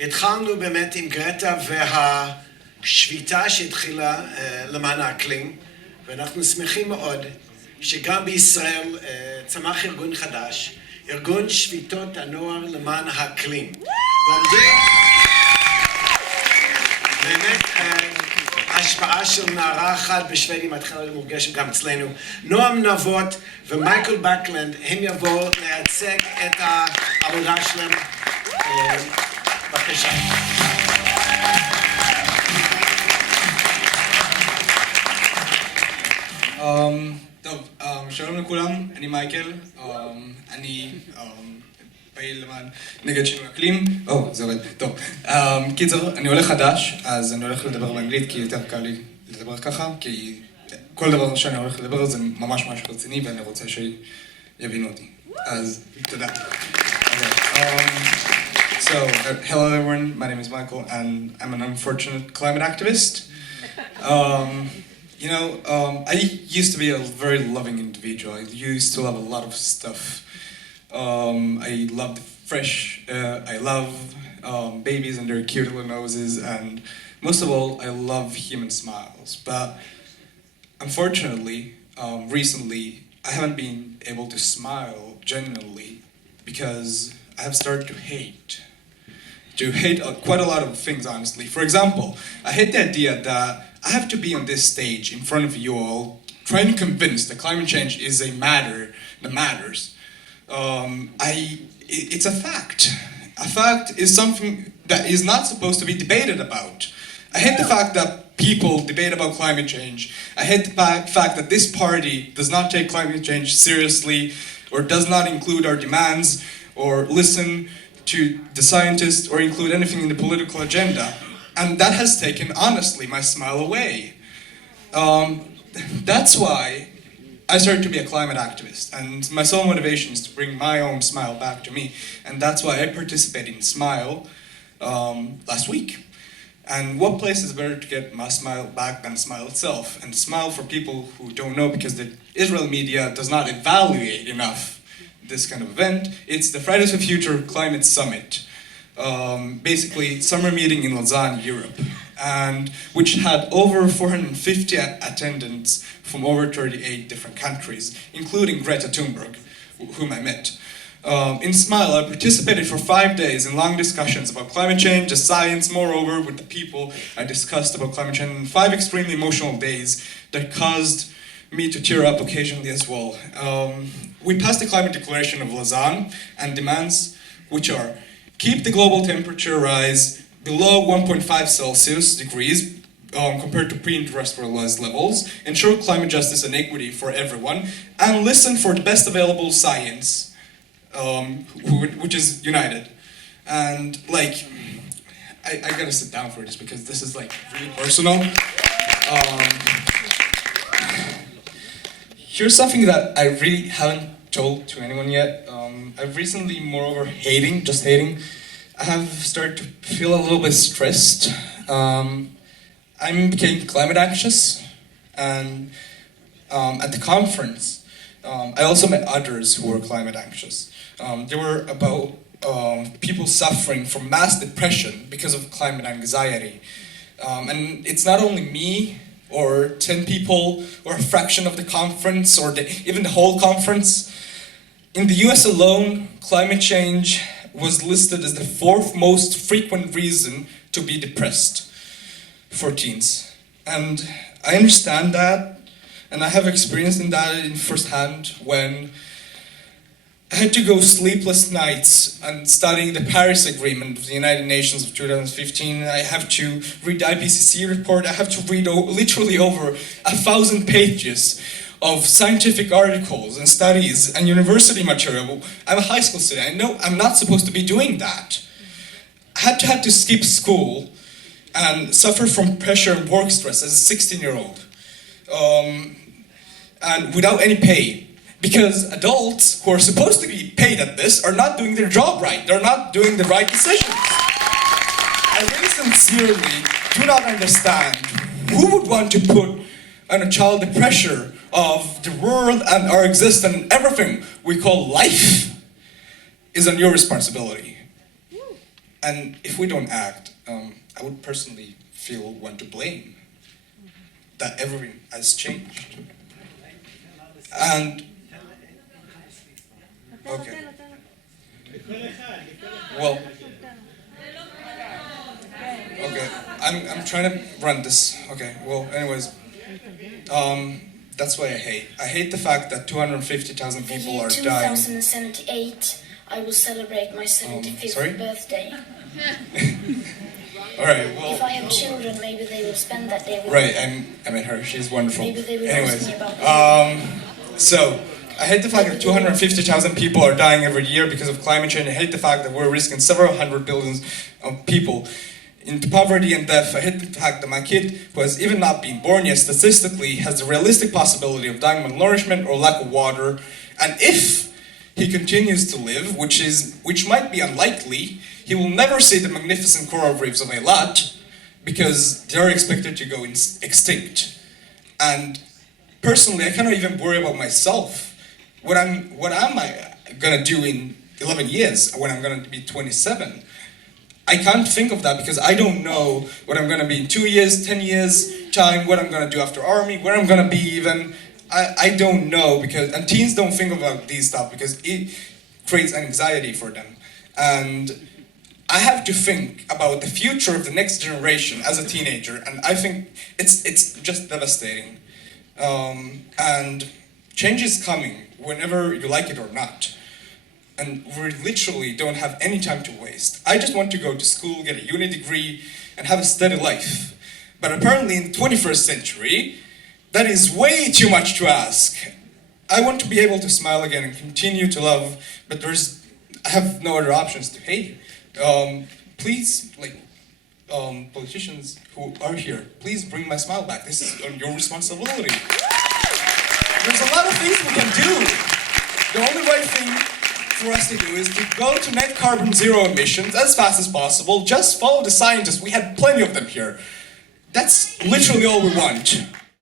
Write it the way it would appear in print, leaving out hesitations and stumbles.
התחלנו באמת עם גרטה והשביתה שהתחילה למען האקלים, ואנחנו שמחים מאוד שגם בישראל צמח ארגון חדש, ארגון שביתות הנוער למען האקלים. ועומדים באמת ההשפעה של נערה אחת בשוודיה מתחילה למורגשת גם אצלנו. נועם נבות ומייקל בקלנד, הם יבואו לייצג את העבודה שלהם. בבקשה. טוב, שלום לכולם, אני מייקל, אני פעיל למען נגד שינוי אקלים, זה עובד, טוב. קיצר, אני עולה חדש, אז אני הולך לדבר באנגלית כי יותר קל לי לדבר ככה, כי כל דבר שאני הולך לדבר זה ממש רציני ואני רוצה שיבינו אותי. אז תודה. So, hello everyone, my name is Michael and I'm an unfortunate climate activist. I used to be a very loving individual. I used to love a lot of stuff. I love the fresh, I love babies and their cute little noses, and most of all, I love human smiles. But unfortunately, recently, I haven't been able to smile genuinely because I have started to hate quite a lot of things, honestly. For example, I hate the idea that I have to be on this stage in front of you all trying to convince that climate change is a matter that matters. It's a fact. A fact is something that is not supposed to be debated about. I hate the fact that people debate about climate change. I hate the fact that this party does not take climate change seriously or does not include our demands or listen to the scientists or include anything in the political agenda. And that has taken, honestly, my smile away. That's why I started to be a climate activist. And my sole motivation is to bring my own smile back to me. And that's why I participated in Smile last week. And what place is better to get my smile back than Smile itself? And Smile, for people who don't know, because the Israel media does not evaluate enough this kind of event, it's the Fridays for Future Climate Summit. Basically, summer meeting in Lausanne, Europe, and which had over 450 attendants from over 38 different countries, including Greta Thunberg, whom I met. In Smile, I participated for 5 days in long discussions about climate change, the science, moreover, with the people I discussed about climate change, and 5 extremely emotional days that caused me to tear up occasionally as well. We passed the Climate Declaration of Lausanne and demands which are keep the global temperature rise below 1.5 Celsius degrees compared to pre-industrialized levels, ensure climate justice and equity for everyone, and listen for the best available science, which is united. And I gotta sit down for this because this is really personal. Here's something that I really haven't told to anyone yet. I've recently, moreover, just hating, I have started to feel a little bit stressed. I'm becoming climate anxious, and at the conference, I also met others who were climate anxious. There were about people suffering from mass depression because of climate anxiety. And it's not only me, or 10 people, or a fraction of the conference, or even the whole conference. In the US alone, climate change was listed as the 4th most frequent reason to be depressed for teens. And I understand that, and I have experienced that in firsthand when I had to go sleepless nights and studying the Paris Agreement of the United Nations of 2015. I have to read the IPCC report. I have to read literally over 1,000 pages of scientific articles and studies and university material. I'm a high school student. I know I'm not supposed to be doing that. I had to skip school and suffer from pressure and work stress as a 16-year-old. And without any pay. Because adults who are supposed to be paid at this are not doing their job right. They're not doing the right decisions. I really sincerely do not understand who would want to put on a child the pressure of the world and our existence and everything we call life is on your responsibility. And if we don't act, I would personally feel one to blame. That everything has changed. And okay. Well, okay. I'm trying to run this. Okay. Well, anyways, that's why I hate. I hate the fact that 250,000 people are dying. 2078, I will celebrate my 75th birthday. All right. Well. If I have children, maybe they will spend that day with Right. me. I met her. She's wonderful. Maybe they will Anyways, ask me about so I hate the fact that 250,000 people are dying every year because of climate change. I hate the fact that we're risking several hundred billions of people into poverty and death. I hate the fact that my kid, who has even not been born yet, statistically has the realistic possibility of dying of malnourishment or lack of water. And if he continues to live, which might be unlikely, he will never see the magnificent coral reefs of Eilat because they're expected to go extinct. And personally, I cannot even worry about myself. What am I gonna do in 11 years when I'm gonna be 27? I can't think of that because I don't know what I'm gonna be in 2 years, 10 years time, what I'm gonna do after army, where I'm gonna be even. I don't know and teens don't think about these stuff because it creates anxiety for them. And I have to think about the future of the next generation as a teenager, and I think it's just devastating. And change is coming whenever you like it or not. And we literally don't have any time to waste. I just want to go to school, get a uni degree, and have a steady life. But apparently in the 21st century, that is way too much to ask. I want to be able to smile again and continue to love, but I have no other options to hate. Please, politicians who are here, please bring my smile back. This is your responsibility. There's a lot of things we can do. The only right thing for us to do is to go to net carbon zero emissions as fast as possible. Just follow the scientists. We had plenty of them here. That's literally all we want.